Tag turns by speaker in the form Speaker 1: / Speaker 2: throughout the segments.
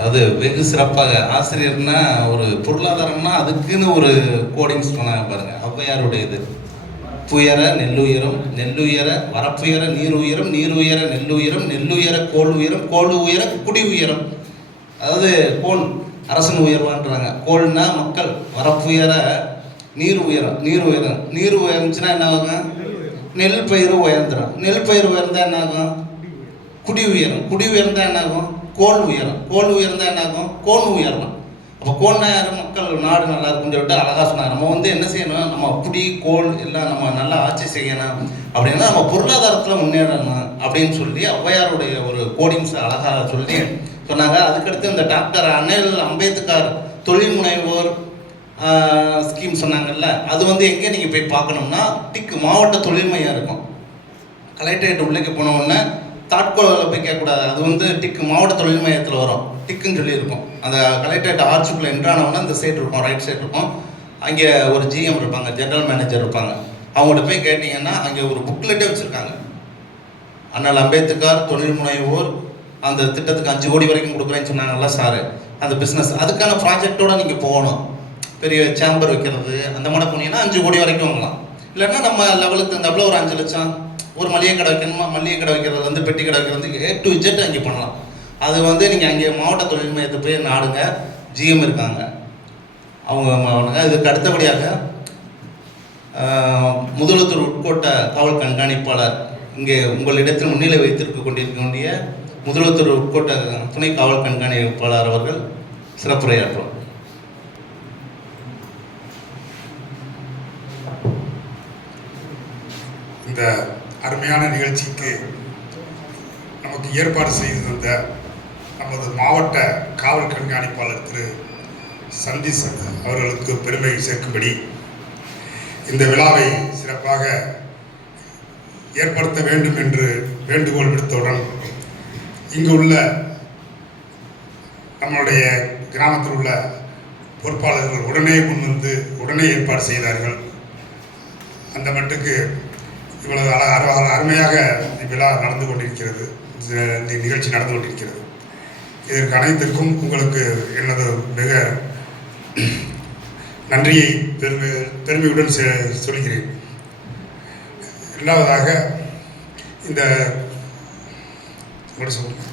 Speaker 1: அது வெகு சிறப்பாக. ஆசிரியர்னா ஒரு பொருளாதாரம்னா அதுக்குன்னு ஒரு கோடிங்ஸ் பண்ணாங்க பாருங்க. ஔவையாருடைய இது புயர நெல்லுயரம் நெல்லுயர வரப்புயர நீர் உயரம் நீர் உயர நெல்லுயரம் நெல்லுயர கோல் உயரம் கோல் உயர குடி உயரம். அதாவது கோல் அரசன் உயர்வான்றாங்க. கோல்னா மக்கள் வரப்புயர நீர் உயரம் நீர் உயரம். நீர் உயர்ந்துச்சுன்னா என்ன ஆகும்? நெல் பயிர் உயர்ந்துடும் நெல் பயிர் உயர்ந்தா என்ன ஆகும்? குடி உயரம். குடி உயர்ந்தா என்ன ஆகும்? கோல் உயரம். கோல் உயர்ந்தால் என்ன ஆகும் கோன் உயரணும் அப்போ கோன்னா யாரு? மக்கள் நாடு நல்லா இருக்கும்னு சொல்லிட்டு அழகாக சொன்னாங்க. நம்ம வந்து என்ன செய்யணும்? நம்ம புடி கோல் எல்லாம் நம்ம நல்லா ஆட்சி செய்யணும். அப்படின்னா நம்ம பொருளாதாரத்தில் முன்னேறணும் அப்படின்னு சொல்லி ஔவையாருடைய ஒரு கோடிங்ஸ் அழகாக சொல்லி சொன்னாங்க. அதுக்கடுத்து இந்த டாக்டர் அனில் அம்பேத்கர் தொழில் முனைவோர் ஸ்கீம் சொன்னாங்கல்ல அது வந்து எங்கே நீங்கள் போய் பார்க்கணும்னா டிக் மாவட்ட தொழில் மையம் இருக்கும். கலெக்டரேட் உள்ளேக்கு போன உடனே தாட்கோவில் போய் கேட்கக்கூடாது. அது வந்து டிக்கு மாவட்ட தொழில் மையத்தில் வரும். டிக்குன்னு சொல்லியிருக்கும். அந்த கலெக்டரேட் ஆர்ச்சுக்குள்ளே என்ட்ரானவொன்னே அந்த சைடு இருக்கும் ரைட் சைடு இருக்கும். அங்கே ஒரு ஜிஎம் இருப்பாங்க ஜென்ரல் மேனேஜர் இருப்பாங்க. அவங்கள்ட்ட போய் கேட்டிங்கன்னா அங்கே ஒரு புக்லெட்டே வச்சுருக்காங்க. அண்ணல் அம்பேத்கர் தொழில் முனைவோர் அந்த திட்டத்துக்கு அஞ்சு கோடி வரைக்கும் கொடுக்குறேன்னு சொன்னாங்கல்ல சார். அந்த பிஸ்னஸ் அதுக்கான ப்ராஜெக்டோடு நீங்கள் போகணும். பெரிய சேம்பர் வைக்கிறது அந்த மாதிரி போனீங்கன்னா அஞ்சு கோடி வரைக்கும் வாங்கலாம். இல்லைன்னா நம்ம லெவலுக்கு தகுந்தாப்புல ஒரு அஞ்சு லட்சம். ஒரு மளிகை கடை வைக்கணுமா? மளிகை கடை வைக்கிறது வந்து பெட்டி கடை வைக்கிறது ஏ டு இஜெட் அங்கே பண்ணலாம். அது வந்து நீங்கள் அங்கே மாவட்ட தொழில் மையத்தை போய் நாடுங்க. ஜிஎம் இருக்காங்க. அவங்க அவங்க இதுக்கு அடுத்தபடியாக முதலத்தூர் உட்கோட்ட காவல் கண்காணிப்பாளர் இங்கே உங்களிடத்தில் முன்னிலை வைத்திருக்க கொண்டிருக்கக்கூடிய முதலத்தூர் உட்கோட்ட துணை காவல் கண்காணிப்பாளர் அவர்கள் சிறப்புரையாற்றுவார்
Speaker 2: இந்த அருமையான நிகழ்ச்சிக்கு நமக்கு ஏற்பாடு செய்து தந்த நமது மாவட்ட காவல் கண்காணிப்பாளர் திரு சந்தீஷ் அவர்களுக்கு பெருமை சேர்க்கும்படி இந்த விழாவை சிறப்பாக ஏற்படுத்த வேண்டும் என்று வேண்டுகோள் விடுத்தவுடன் இங்கு உள்ள நம்மளுடைய கிராமத்தில் உள்ள பொறுப்பாளர்கள் உடனே முன்வந்து உடனே ஏற்பாடு செய்தார்கள். அந்த மட்டுக்கு இவ்வளவு அழ அருமையாக இவ்விழா நடந்து கொண்டிருக்கிறது. நிகழ்ச்சி நடந்து கொண்டிருக்கிறது. இதற்கு அனைத்திற்கும் உங்களுக்கு எனது மிக நன்றியை பெருமை பெருமையுடன் செ- சொல்கிறேன். இரண்டாவதாக இந்த சொல்லுங்கள்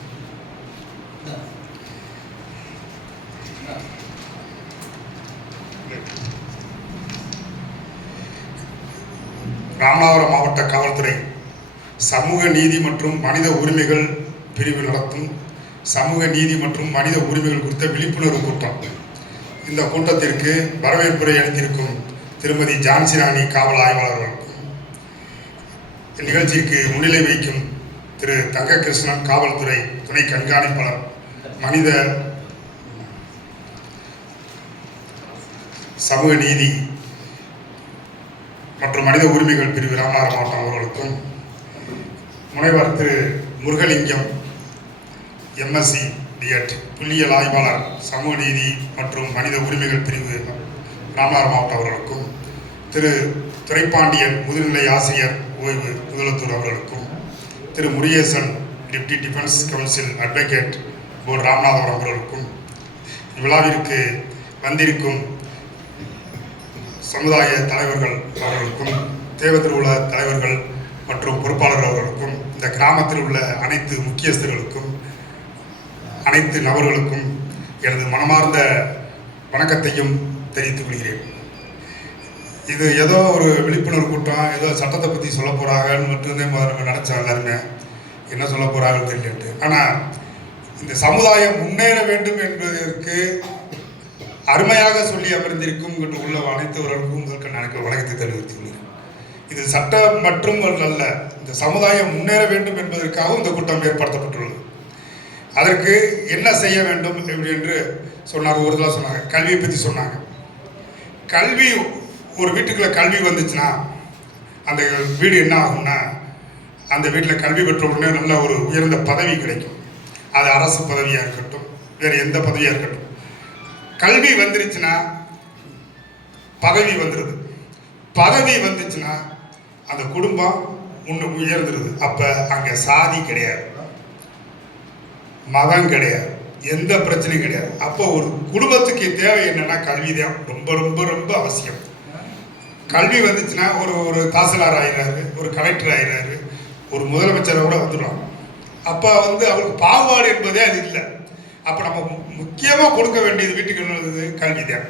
Speaker 2: ராமநாதபுரம் மாவட்ட காவல்துறை சமூக நீதி மற்றும் மனித உரிமைகள் பிரிவு நடத்தும். சமூக நீதி மற்றும் மனித உரிமைகள் குறித்த விழிப்புணர்வு கூட்டம். இந்த கூட்டத்திற்கு வரவேற்புரை அளித்திருக்கும் திருமதி ஜான்சி ராணி காவல் ஆய்வாளர்களுக்கும் இந்நிகழ்ச்சிக்கு முன்னிலை வைக்கும் திரு தங்ககிருஷ்ணன் காவல்துறை துணை கண்காணிப்பாளர் மனித சமூக நீதி மற்றும் மனித உரிமைகள் பிரிவு ராமநாத மாவட்டம் அவர்களுக்கும் முனைவர் திரு முருகலிங்கம் எம்எஸ்சி பிஎட் புள்ளியியல் ஆய்வாளர் சமூக நீதி மற்றும் மனித உரிமைகள் பிரிவு ராமநாத மாவட்டம் அவர்களுக்கும் திரு துரைப்பாண்டியன் முதுநிலை ஆசிரியர் ஓய்வு முதலத்தூர் அவர்களுக்கும் Thiru Murugesan deputy defence council advocate for Ramanathapuram அவர்களுக்கும் விழாவிற்கு வந்திருக்கும் சமுதாய தலைவர்கள் அவர்களுக்கும் தேவதிருவுல தலைவர்கள் மற்றும் பொறுப்பாளர் அவர்களுக்கும் இந்த கிராமத்தில் உள்ள அனைத்து முக்கியஸ்தர்களுக்கும் அனைத்து நபர்களுக்கும் எனது மனமார்ந்த வணக்கத்தையும் தெரிவித்துக் கொள்கிறேன். இது ஏதோ ஒரு விழிப்புணர்வு கூட்டம் ஏதோ சட்டத்தை பற்றி சொல்ல போகிறாங்கன்னு மட்டும்தான் முதல்ல நம்ம நினச்சோம் எல்லாருமே என்ன சொல்ல போகிறாங்கன்னு தெரியலன்ட்டு. ஆனால் இந்த சமுதாயம் முன்னேற வேண்டும் என்பதற்கு அருமையாக சொல்லி அமர்ந்திருக்கும் இங்கு உள்ள அனைத்தவர்களுக்கும் உங்களுக்கு நான் வணக்கத்தை தெரிவித்துள்ளேன் இது சட்டம் மற்றும் அல்ல இந்த சமுதாயம் முன்னேற வேண்டும் என்பதற்காக இந்த கூட்டம் ஏற்படுத்தப்பட்டுள்ளது. அதற்கு என்ன செய்ய வேண்டும் எப்படி என்று சொன்னார் ஒரு தடவை சொன்னாங்க கல்வியை பற்றி சொன்னாங்க. கல்வி ஒரு வீட்டுக்குள்ள கல்வி வந்துச்சுன்னா அந்த வீடு என்ன ஆகும்னா அந்த வீட்டில் கல்வி பெற்ற உடனே நல்ல ஒரு உயர்ந்த பதவி கிடைக்கும். அது அரசு பதவியாக இருக்கட்டும் வேறு எந்த பதவியாக இருக்கட்டும். கல்வி வந்துருச்சுன்னா பதவி வந்துடுது பதவி வந்துச்சுன்னா அந்த குடும்பம் ஒன்று உயர்ந்துருது. அப்போ அங்கே சாதி கிடையாது. மதம் கிடையாது. எந்த பிரச்சனையும் கிடையாது. அப்போ ஒரு குடும்பத்துக்கு தேவை என்னன்னா கல்வி தான் ரொம்ப ரொம்ப ரொம்ப அவசியம். கல்வி வந்துச்சுன்னா ஒரு ஒரு தாசில்தார் ஆயிடுறாரு ஒரு கலெக்டர் ஆயிடுறாரு ஒரு முதலமைச்சரை கூட வந்துடும் அப்போ வந்து அவருக்கு பாகுபாடு என்பதே அது இல்லை. அப்போ நம்ம முக்கியமாக கொடுக்க வேண்டியது வீட்டுக்கு என்னது கல்வி தான்.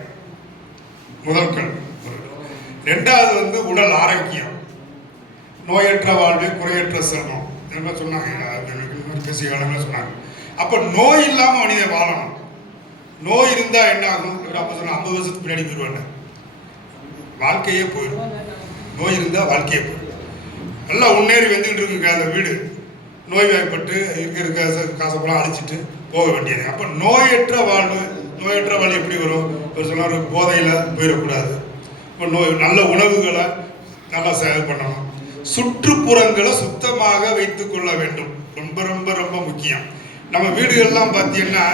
Speaker 2: முதல் கல்வி ரெண்டாவது வந்து உடல் ஆரோக்கியம். நோயற்ற வாழ்வு குறையற்ற செல்வம் என்ன சொன்னாங்க? பேசிய காலங்களில் சொன்னாங்க. அப்போ நோய் இல்லாமல் மனிதன் வாழணும். நோய் இருந்தால் என்ன ஆகும்? அப்போ சொன்னால் ஐம்பது வருஷத்துக்கு பின்னாடி போயிடுவாங்க வாழ்க்கையே போயிடும். நோய் இருந்தால் வாழ்க்கையே போயிடும். நல்லா முன்னேறி வந்துக்கிட்டு இருக்குங்க அந்த வீடு. நோய் வாய்ப்பட்டு இருக்கிற இருக்க காசப்பெல்லாம் அழிச்சிட்டு போக வேண்டியது. அப்போ நோயற்ற வாழ்வு நோயற்ற வாழ்வு எப்படி வரும்? ஒரு சொன்னார் போதையில் போயிடக்கூடாது. இப்போ நோய் நல்ல உணவுகளை நல்லா சேவை பண்ணணும். சுற்றுப்புறங்களை சுத்தமாக வைத்துக்கொள்ள வேண்டும். ரொம்ப ரொம்ப ரொம்ப முக்கியம். நம்ம வீடுகள்லாம் பார்த்தீங்கன்னா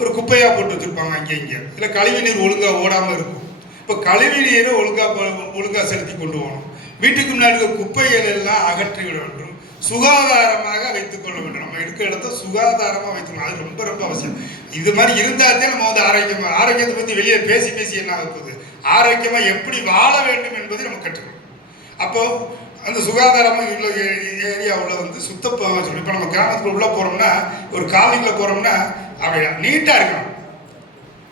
Speaker 2: ஒரு குப்பையாக போட்டு வச்சுருப்பாங்க அங்கே இங்கே. இல்லை கழிவு நீர் ஒழுங்காக ஓடாமல் இருக்கும். இப்போ கழிவு நீரை ஒழுங்காக ஒழுங்காக செலுத்தி கொண்டு போகணும். வீட்டுக்கு முன்னாடி குப்பைகள் எல்லாம் அகற்றி விட வேண்டும். சுகாதாரமாக வைத்துக் கொள்ள வேண்டும் நம்ம இருக்கிற இடத்த சுகாதாரமாக வைத்துக்கணும் அது ரொம்ப ரொம்ப அவசியம். இது மாதிரி இருந்தாலே நம்ம வந்து ஆரோக்கியமாக ஆரோக்கியத்தை பற்றி வெளியே பேசி பேசி என்ன ஆகுது போகுது? ஆரோக்கியமாக எப்படி வாழ வேண்டும் என்பதை நம்ம கற்றுக்கணும். அப்போ அந்த சுகாதாரமாக உள்ள ஏரியாவில் வந்து சுத்தமாக சொல்லி இப்போ நம்ம கிராமத்துக்குள்ள உள்ள போகிறோம்னா ஒரு காலனியில் போகிறோம்னா அப்படி நீட்டாக இருக்கணும்.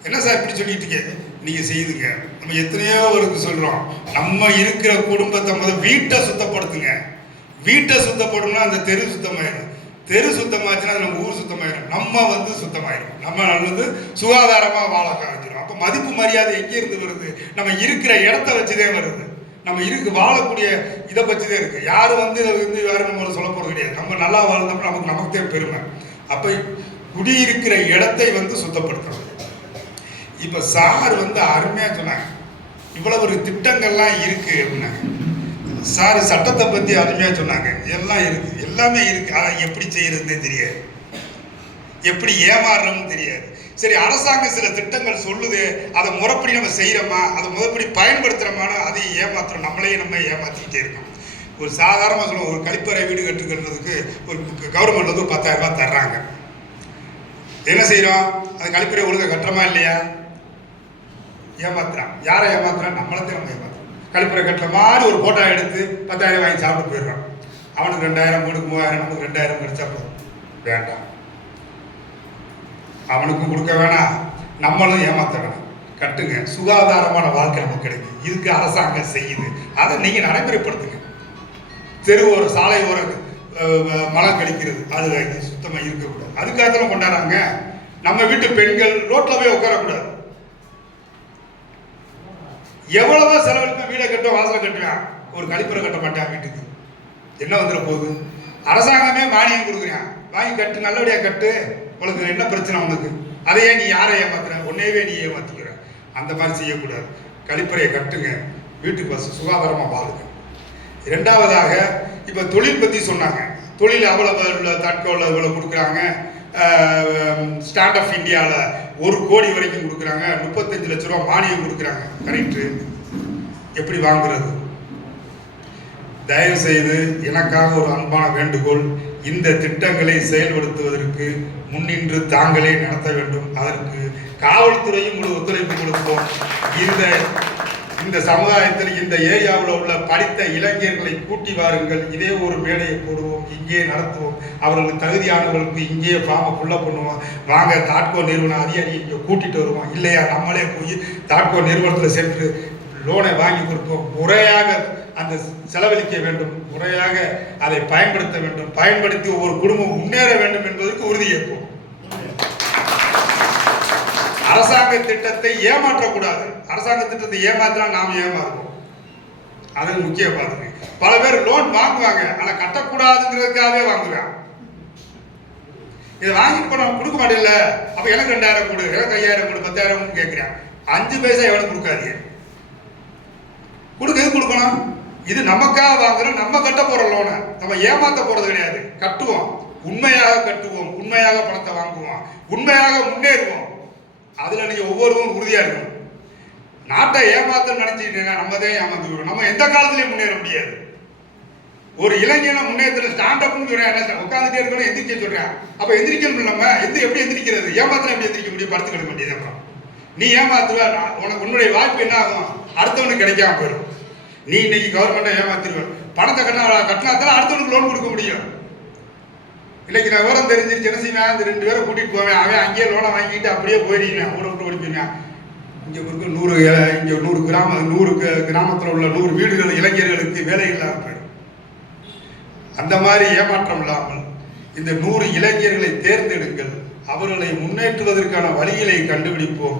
Speaker 2: என்ன சார் இப்படி சொல்லிட்டு இருக்கீங்க? நீங்கள் செய்துங்க. நம்ம எத்தனையோ ஒரு சொல்கிறோம் நம்ம இருக்கிற குடும்பத்தை முதல் வீட்டை சுத்தப்படுத்துங்க. வீட்டை சுத்தப்படணும்னா அந்த தெரு சுத்தமாயிடும். தெரு சுத்தமாச்சுன்னா அது நம்ம ஊர் சுத்தமாயிடும். நம்ம வந்து சுத்தமாயிடும். நம்ம நல்லது சுகாதாரமாக வாழ ஆரம்பிச்சிடும். அப்போ மதிப்பு மரியாதை எங்கே இருந்து வருது? நம்ம இருக்கிற இடத்த வச்சுதே வருது. நம்ம இருக்கு வாழக்கூடிய இதை பற்றி தான் இருக்குது யார் வந்து இதை வந்து வேறு நம்ம சொல்ல போகிறது கிடையாது. நம்ம நல்லா வாழ்ந்தோம்னா நமக்கு நமக்கு தான் பெருமை. அப்போ குடியிருக்கிற இடத்தை வந்து சுத்தப்படுத்தணும். இப்போ சார் வந்து அருமையாக சொன்னாங்க. இவ்வளவு ஒரு திட்டங்கள்லாம் இருக்குது அப்படின்னாங்க. சார் சட்டத்தை பற்றி அருமையாக சொன்னாங்க. எல்லாம் இருக்குது எல்லாமே இருக்குது ஆனால் எப்படி செய்கிறதுனே தெரியாது. எப்படி ஏமாறுறோம்னு தெரியாது. சரி அரசாங்கம் சில திட்டங்கள் சொல்லுது. அதை முறைப்படி நம்ம செய்கிறோமா அதை முறைப்படி பயன்படுத்துகிறோமானோ அதையும் ஏமாத்துறோம். நம்மளையும் நம்ம ஏமாற்றிக்கிட்டே இருக்கோம். ஒரு சாதாரணமாக சொல்லுவோம். ஒரு கழிப்பறை வீடு கட்டுக்கிறதுக்கு ஒரு கவர்மெண்ட் வந்து பத்தாயிரம் ரூபா தர்றாங்க. என்ன செய்கிறோம் அது கழிப்பறை ஒழுங்கா கட்டுறோமா இல்லையா? ஏமாத்துறான். யாரை ஏமாத்துறான்? நம்மளத்தையும் நம்ம ஏமாத்துறோம் கழிப்பறை கட்டுற மாதிரி ஒரு போட்டோ எடுத்து பத்தாயிரம் வாங்கி சாப்பிட்டு போயிடுறான். அவனுக்கு ரெண்டாயிரம் அவனுக்கு மூவாயிரம் நமக்கு ரெண்டாயிரம் கிடைச்சா போதும். வேண்டாம். அவனுக்கும் கொடுக்க வேணாம். நம்மளும் ஏமாத்த வேணாம் கட்டுங்க. சுகாதாரமான வாழ்க்கை நமக்கு கிடைக்கும். இதுக்கு அரசாங்கம் செய்யுது. அதை நீங்கள் நடைமுறைப்படுத்துங்க. தெரு ஒரு சாலை ஒரு மலம் கழிக்கிறது. அது சுத்தமாக இருக்கக்கூடாது. அதுக்காகத்தான் கொண்டாடுறாங்க. நம்ம வீட்டு பெண்கள் ரோட்டில் போய் உட்காரக்கூடாது. எவ்வளவோ செலவழித்து வீடை கட்ட வாசலை கட்டுவேன். ஒரு கழிப்பறை கட்ட மாட்டேன் வீட்டுக்கு. என்ன வந்துட போகுது? அரசாங்கமே மானியம் கொடுக்குறேன். வாங்கி கட்டு நல்லபடியாக கட்டு. உனக்கு என்ன பிரச்சனை உனக்கு அதையே நீ யாரை ஏமாத்துற? உன்னையவே நீ ஏமாத்திக்கிற. அந்த மாதிரி செய்யக்கூடாது. கழிப்பறையை கட்டுங்க. வீட்டுக்கு வச சுகாதாரமாக வாழுங்க. இரண்டாவதாக இப்போ தொழில் பற்றி சொன்னாங்க. தொழில் அவ்வளோ உள்ள தட்கோல இவ்வளோ கொடுக்குறாங்க. ஸ்டாண்ட் அப் இந்தியாவில் ஒரு கோடி வரைக்கும் கொடுக்குறாங்க. முப்பத்தஞ்சு லட்ச ரூபா மானியம் கொடுக்குறாங்க. கரெக்டு எப்படி வாங்குறது? தயவு செய்து எனக்காக ஒரு அன்பான வேண்டுகோள். இந்த திட்டங்களை செயல்படுத்துவதற்கு முன்னின்று தாங்களே நடத்த வேண்டும். அதற்கு காவல்துறையும் ஒரு ஒத்துழைப்பு கொடுப்போம். இந்த இந்த சமுதாயத்தில் இந்த ஏரியாவில் உள்ள படித்த இளைஞர்களை கூட்டி வாருங்கள். இதே ஒரு மேடையை போடுவோம் இங்கே நடத்துவோம். அவர்களுக்கு தகுதியானவர்களுக்கு இங்கேயே ஃபார்மை ஃபுல்லாக பண்ணுவோம். வாங்க தாட்கோ நிறுவனம் அதிகாரி இங்கே கூட்டிட்டு வருவோம். இல்லையா நம்மளே போய் தாட்கோ நிறுவனத்தில் சென்று லோனை வாங்கி கொடுப்போம். முறையாக அந்த செலவழிக்க வேண்டும். முறையாக அதை பயன்படுத்த வேண்டும். பயன்படுத்தி ஒவ்வொரு குடும்பம் முன்னேற வேண்டும் என்பதற்கு உறுதியேற்போம். அரசாங்க திட்டத்தை ஏமாற்றக்கூடாது. அரசாங்க திட்டத்தை ஏமாத்தினா நாம் ஏமாறுவோம். அது முக்கிய பாதுகை பல பேர் லோன் வாங்குவாங்க. ஆனா கட்டக்கூடாதுங்கிறதுக்காகவே வாங்குவாங்க இதை வாங்கிட்டு நம்ம கொடுக்க மாட்டேல அப்ப எனக்கு ரெண்டாயிரம் கொடு எனக்கு ஐயாயிரம் கொடு பத்தாயிரம் கேட்கிறேன் அஞ்சு பைசா எவனுக்கு கொடுக்காதீங்க. கொடுக்க எது கொடுக்கணும்? இது நமக்காக வாங்குறோம் நம்ம கட்ட போற லோனை நம்ம ஏமாற்ற போறது கிடையாது. கட்டுவோம். உண்மையாக கட்டுவோம். உண்மையாக பணத்தை வாங்குவோம். உண்மையாக முன்னேறுவோம். அதில் நீங்கள் ஒவ்வொருவரும் உறுதியாக இருக்கணும் நாட்டை ஏமாத்த நினைச்சிட்டீங்கன்னா நம்ம தான் ஏமாந்து நம்ம எந்த காலத்துலையும் முன்னேற முடியாது. ஒரு இளைஞனை முன்னேற்றத்தில் ஸ்டாண்ட் அப்னு என்ன உட்காந்துட்டே இருக்கணும் எந்திரிக்க சொல்கிறேன் அப்போ எந்திரிக்கணும் நம்ம? எந்த எப்படி எந்திரிக்கிறது? ஏமாத்திரம் எப்படி எந்திரிக்க முடியும்? படுத்து கிடக்க வேண்டியது அப்புறம். நீ ஏமாத்துவ உனக்கு உன்னுடைய வாய்ப்பு என்ன ஆகும்? அடுத்தவனுக்கு கிடைக்காம போயிடும். நீ இன்னைக்கு கவர்மெண்ட்டை ஏமாத்திருவ பணத்தை கட்டினா கட்டினா தான் அடுத்தவனுக்கு லோன் கொடுக்க முடியும். இன்னைக்கு நான் விவரம் தெரிஞ்சிருச்சு என்ன செய்வேன்? ரெண்டு பேரும் கூட்டிட்டு போவேன். அவன் அங்கேயே லோனை வாங்கிட்டு அப்படியே போயிடுவேன். ஊரை விட்டு ஓடி இங்கே இங்க இருக்க நூறு இங்கே இங்க நூறு கிராம நூறு கிராமத்தில் கிராமத்துல உள்ள நூறு வீடுகள் இளைஞர்களுக்கு வேலை இல்லாமல் அந்த மாதிரி ஏமாற்றம் இல்லாமல் இந்த நூறு இளைஞர்களை தேர்ந்தெடுங்கள். அவர்களை முன்னேற்றுவதற்கான வழிகளை கண்டுபிடிப்போம்.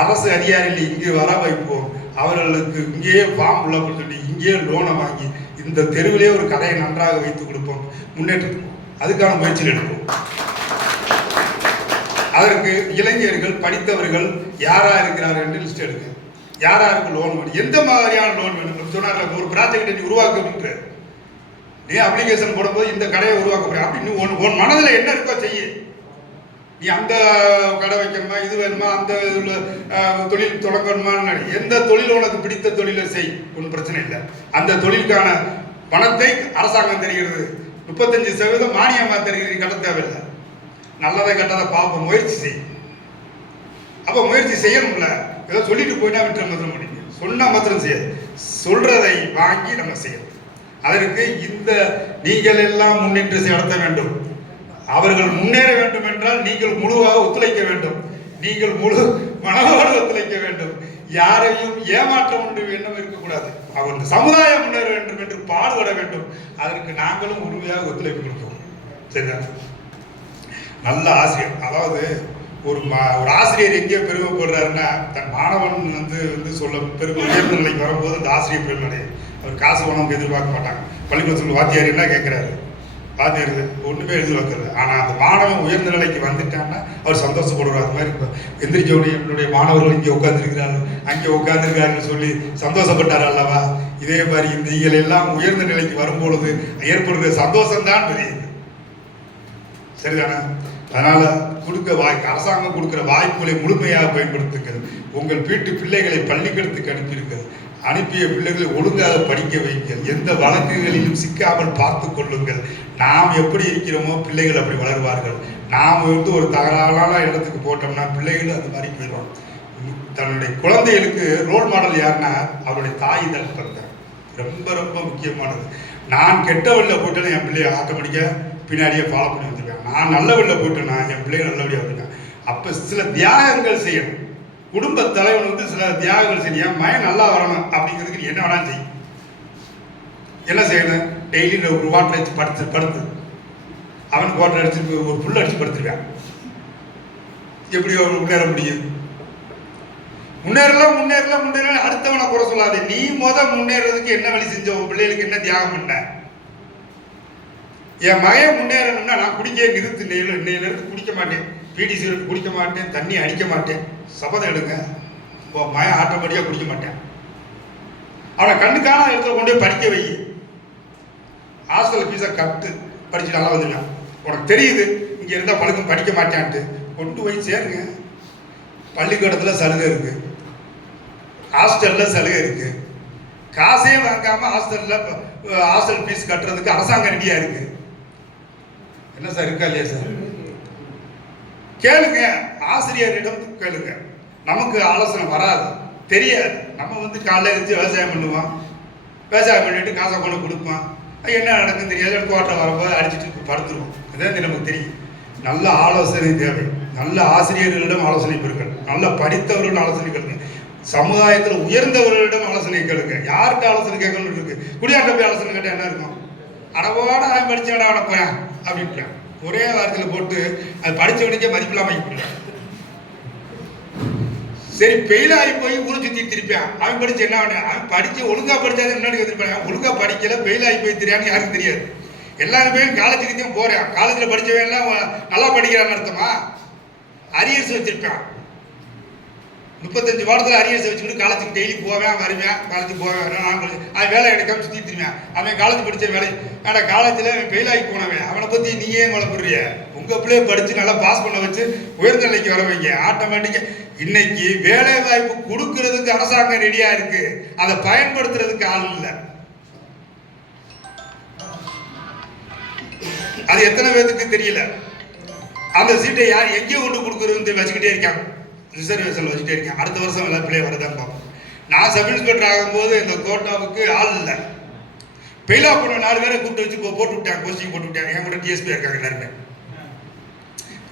Speaker 2: அரசு அதிகாரிகளை இங்கே வர வைப்போம். அவர்களுக்கு இங்கேயே ஃபார்ம் உள்ள சொல்லி இங்கேயே லோனை வாங்கி இந்த தெருவிலே ஒரு கடையை நன்றாக வைத்து கொடுப்போம். முன்னேற்றத்துக்கு அதுக்கான முயற்சியில் எடுப்போம். அதற்கு இளைஞர்கள் படித்தவர்கள் யாரா இருக்கிறார்கள் என்று லிஸ்ட் எடுங்க. யாராருக்கு லோன் வேணும் எந்த மாதிரியான லோன் வேணும்? சொன்னார்கள் ஒரு ப்ராஜெக்ட் நீ உருவாக்க அப்படின்ற நீ அப்ளிகேஷன் போடும்போது இந்த கடையை உருவாக்க போற அப்படின்னு உன் உன் மனதில் என்ன இருக்கோ செய்ய. நீ அந்த கடை வைக்கணுமா இது வேணுமா அந்த தொழில் தொடங்கணுமா எந்த தொழில் உனக்கு பிடித்த தொழிலை செய். ஒன்றும் பிரச்சனை இல்லை. அந்த தொழிலுக்கான பணத்தை அரசாங்கம் தெரிகிறது. முப்பத்தஞ்சு சதவீதம் மானியம் தருகிறது கட்ட தேவையில்லை. நல்லதை கெட்டதை பார்ப்போம் முயற்சி செய். அப்போ முயற்சி செய்யணும்ல. ஏதோ சொல்லிட்டு போயிட்டா விட்டுற மாத்திரம் முடியும். சொன்னால் மாத்திரம் செய்யாது. சொல்றதை வாங்கி நம்ம செய்யணும். அதற்கு இந்த நீங்கள் எல்லாம் முன்னின்று நடத்த வேண்டும். அவர்கள் முன்னேற வேண்டும் என்றால் நீங்கள் முழுவாக ஒத்துழைக்க வேண்டும். நீங்கள் முழு மனதோடு ஒத்துழைக்க வேண்டும். யாரையும் ஏமாற்றம் ஒன்று எண்ணம் இருக்கக்கூடாது. அவன் சமுதாயம் முன்னேற வேண்டும் என்று பாடுபட வேண்டும். அதற்கு நாங்களும் உறுதியாக ஒத்துழைப்பு கொடுப்போம். சரிதான் நல்ல ஆசிரியர். அதாவது ஒரு மா- ஒரு ஆசிரியர் எங்கே பெருமைப்படுறாருன்னா தன் மாணவன் வந்து வந்து சொல்ல பெருமை உயர்ந்த நிலைக்கு வரும்போது அந்த ஆசிரியர் பெருமை அவர் காசு பணம் எதிர்பார்க்க மாட்டாங்க. பள்ளிக்கூடத்தில் வாத்தியார் என்ன கேட்குறாரு? வாத்தியார் ஒண்ணுமே எதிர்பார்க்கறது ஆனால் அந்த மாணவன் உயர்ந்த நிலைக்கு வந்துட்டான்னா அவர் சந்தோஷப்படுவார். அது மாதிரி இப்போ எந்திரிச்சோடைய என்னுடைய மாணவர்கள் இங்கே உட்காந்துருக்கிறார்கள் அங்கே உட்காந்துருக்காருன்னு சொல்லி சந்தோஷப்பட்டார் அல்லவா? இதே மாதிரி இந்த நீங்கள் எல்லாம் உயர்ந்த நிலைக்கு வரும்பொழுது ஏற்படுகிற சந்தோஷம்தான் பெரியது சரிதானே? அதனால் கொடுக்க வாய் அரசாங்கம் கொடுக்குற வாய்ப்புகளை முழுமையாக பயன்படுத்துங்கள். உங்கள் வீட்டு பிள்ளைகளை பள்ளிக்கூடத்துக்கு அனுப்பியிருக்கிறது அனுப்பிய பிள்ளைகளை ஒழுங்காக படிக்க வைங்கள். எந்த வழக்குகளிலும் சிக்காமல் பார்த்து கொள்ளுங்கள். நாம் எப்படி இருக்கிறோமோ பிள்ளைகள் அப்படி வளருவார்கள். நாம் வந்து ஒரு தகராறான இடத்துக்கு போட்டோம்னா பிள்ளைகள் அது மாதிரி போயிடும். தன்னுடைய குழந்தைகளுக்கு ரோல் மாடல் யாருன்னா அவருடைய தாய் தகப்பன் தான் ரொம்ப ரொம்ப முக்கியமானது. நான் கெட்ட வழியில போயிட்டேன்னா என் பிள்ளைய ஆட்டோமேட்டிக்காக பின்னாடியே ஃபாலோ பண்ணி வந்துருக்கேன் நான் நல்ல வழியில போயிட்டேன்னா என் பிள்ளைகள் நல்லபடியாக வந்துருக்கேன் அப்போ சில தியாகங்கள் செய்யணும். குடும்ப தலைவன் வந்து சில தியாகங்கள் செய்ய மயன் நல்லா வரணும் அப்படிங்கிறதுக்கு நீ என்ன வேணாலும் செய். என்ன செய்யணும் டெய்லி ஒரு வாட்டர் அடிச்சு படுத்து படுத்து. அவனுக்கு வாட்டர் அடிச்சு ஒரு புல் அடிச்சு படுத்துருவேன். எப்படி அவன் முன்னேற முடியும்? முன்னேறலாம் முன்னேறலாம் முன்னேறலாம். அடுத்தவனை குறை சொல்லாதே. நீ முத முன்னேறதுக்கு என்ன வழி செஞ்ச? உன் பிள்ளைகளுக்கு என்ன தியாகம் பண்ண? என் மகன் முன்னேறணும்னா நான் குடிக்கவே நிறுத்து நெய்ல இன்னையில இருந்து குடிக்க மாட்டேன். பீடி சிகரெட் குடிக்க மாட்டேன் தண்ணி அடிக்க மாட்டேன். சபதம் எடுங்க. இப்போ பயம் ஆட்டோமேட்டிக்காக குடிக்க மாட்டேன். அவனை கண்ணுக்கான இடத்துல கொண்டு போய் படிக்க வை. ஹாஸ்டல் ஃபீஸை கட்டு. படிச்சு நல்லா வந்துடுவேன் உனக்கு தெரியுது இங்கே இருந்தால் பழக்கம் படிக்க மாட்டேன்ட்டு. கொண்டு போய் சேருங்க. பள்ளிக்கூடத்தில் சலுகை இருக்குது ஹாஸ்டலில் சலுகை இருக்குது காசே வாங்காமல் ஹாஸ்டலில் ஹாஸ்டல் ஃபீஸ் கட்டுறதுக்கு அரசாங்கம் ரெடியாக இருக்குது என்ன சார் இருக்கா இல்லையா சார் கேளுங்க. ஆசிரியரிடம் கேளுங்க. நமக்கு ஆலோசனை வராது. தெரியாது. நம்ம வந்து காலையில் எழுந்து விவசாயம் பண்ணுவோம். விவசாயம் பண்ணிட்டு காசை கொண்டு கொடுப்போம். என்ன நடக்குன்னு தெரியாது. கோட்டை வரும்போது அடிச்சுட்டு படுத்துருவோம். அதான் நமக்கு தெரியும். நல்ல ஆலோசனை தேவை. நல்ல ஆசிரியர்களிடம் ஆலோசனை பெறுங்கள். நல்ல படித்தவர்கள் ஆலோசனை கேளுங்க. சமுதாயத்தில் உயர்ந்தவர்களிடம் ஆலோசனை கேளுங்க. யார்கிட்ட ஆலோசனை கேட்கணும்னு இருக்கு? குடியாட்ட போய் ஆலோசனை கேட்டால் என்ன இருக்கும்? அடவோட அவன் படிச்சவன அவனை போயேன் ஒரே வாரத்தில் போட்டு அது படிச்சவனுக்கே மதிப்பில்லாம ஆகிவிடுறான் சரி பெயிலாகி ஆகி போய் ஊரை சுற்றி திருப்பியான். அவன் படிச்சு என்ன பண்ண அவன் படிச்சு ஒழுங்கா படிச்சாதான் முன்னாடி திருப்பான் ஒழுங்கா படிக்கல பெயிலாகி போய் தெரியான்னு யாருக்கும் தெரியாது. எல்லாருமே காலேஜுக்கு தான் போறேன். காலேஜில் படிச்சவன் எல்லாம் நல்லா படிக்கிறான்னு அர்த்தமா? அரியர்ஸ் வச்சிருப்பான் முப்பத்தஞ்சு வாரத்தில் அரியர்ஸ் வச்சுக்கிட்டு காலேஜுக்கு டெய்லி போவேன் வருவேன் காலேஜுக்கு போவேன் வருவேன். நான் அது வேலை எடுக்காம சுற்றி திருவேன் அவன் காலேஜ் படித்த வேலை. ஆனால் காலேஜில் அவன் ஃபெயில் ஆகி போனவன். அவனை பற்றி நீயே ஏன் குழப்பிடுறிய உங்கள் பிள்ளைய படித்து நல்லா பாஸ் பண்ண வச்சு உயர்ந்த நிலைக்கு வர வைங்க. ஆட்டோமேட்டிக்காக இன்னைக்கு வேலை வாய்ப்பு கொடுக்கறதுக்கு அரசாங்கம் ரெடியாக இருக்குது அதை பயன்படுத்துறதுக்கு ஆள் இல்லை. அது எத்தனை பேருக்கு தெரியல. அந்த சீட்டை யார் எங்கேயோ கொண்டு கொடுக்குறதுன்னு வச்சுக்கிட்டே இருக்காங்க. ரிசர்வேஷன் வச்சுட்டே இருக்கேன். அடுத்த வருஷம் எல்லாம் பிள்ளை வரதான் பார்ப்போம். நான் சப் இன்ஸ்பெக்டர் ஆகும்போது இந்த கோட்டாவுக்கு ஆள் இல்லை. பெயிலா போன நாலு பேரை கூப்பிட்டு வச்சு போட்டு விட்டாங்க. போஸ்டிங் போட்டு விட்டாங்க. என் கூட டிஎஸ்பி இருக்காங்க எல்லாருமே.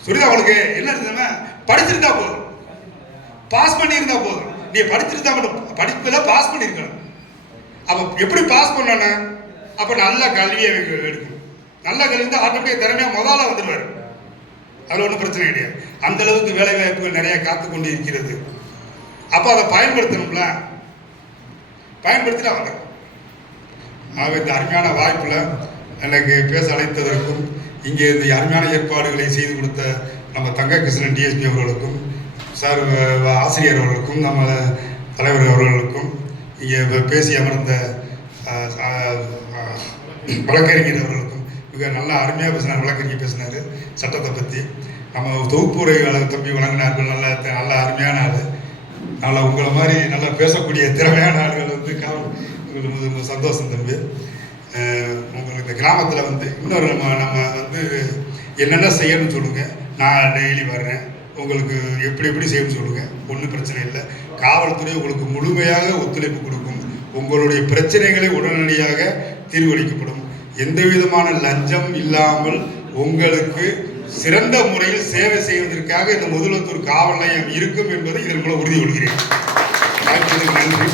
Speaker 2: சுரிதா அவளுக்கு என்ன இருந்தா படிச்சிருந்தா போதும். பாஸ் பண்ணியிருந்தா போதும். நீ படிச்சிருந்தா மட்டும் படிப்புல பாஸ் பண்ணியிருக்கணும். அப்போ எப்படி பாஸ் பண்ணணும்? அப்போ நல்ல கல்வியை எடுக்கணும் நல்ல கல்வி தான் ஆட்டோமேட்டிக் திறமையாக முதல்ல வந்துடுவார். அதில் ஒன்றும் பிரச்சனை கிடையாது. அந்த அளவுக்கு வேலை வாய்ப்புகள் நிறைய காத்து கொண்டு இருக்கிறது. அப்போ அதை பயன்படுத்தணும்ல? பயன்படுத்தினா வந்துடும் ஆக இந்த அருமையான வாய்ப்பில் எனக்கு பேச அழைத்ததற்கும் இங்கே இந்த அருமையான ஏற்பாடுகளை செய்து கொடுத்த நம்ம தங்க கிருஷ்ணன் டிஎஸ்பி அவர்களுக்கும் சார் ஆசிரியர் அவர்களுக்கும் நம்ம தலைவர் அவர்களுக்கும் இங்கே பேசி அமர்ந்த வழக்கறிஞர் அவர்களுக்கும் மிக நல்லா அருமையாக பேசினார் வழக்கறிஞர் பேசினார் சட்டத்தை பற்றி நம்ம தொகுப்புரை வழ- தம்பி வழங்கினார்கள் நல்ல நல்ல அருமையான ஆள். நல்லா உங்களை மாதிரி நல்லா பேசக்கூடிய திறமையான ஆளுகள் வந்து காவல் உங்களுக்கு ரொம்ப சந்தோஷம் தம்பி. உங்களுக்கு இந்த கிராமத்தில் வந்து இன்னொரு நம்ம நம்ம வந்து என்னென்ன செய்யணும்னு சொல்லுங்கள் நான் டெய்லி வர்றேன். உங்களுக்கு எப்படி எப்படி செய்யணும்னு சொல்லுங்கள் ஒன்றும் பிரச்சனை இல்லை. காவல்துறை உங்களுக்கு முழுமையாக ஒத்துழைப்பு கொடுக்கும். உங்களுடைய பிரச்சனைகளை உடனடியாக தீர்வளிக்கப்படும் எந்த விதமான லஞ்சம் இல்லாமல் உங்களுக்கு சிறந்த முறையில் சேவை செய்வதற்காக இந்த முதலத்தூர் காவல் நிலையம் இருக்கும் என்பதை இதன் மூலம் உறுதி கொள்கிறேன் நன்றி.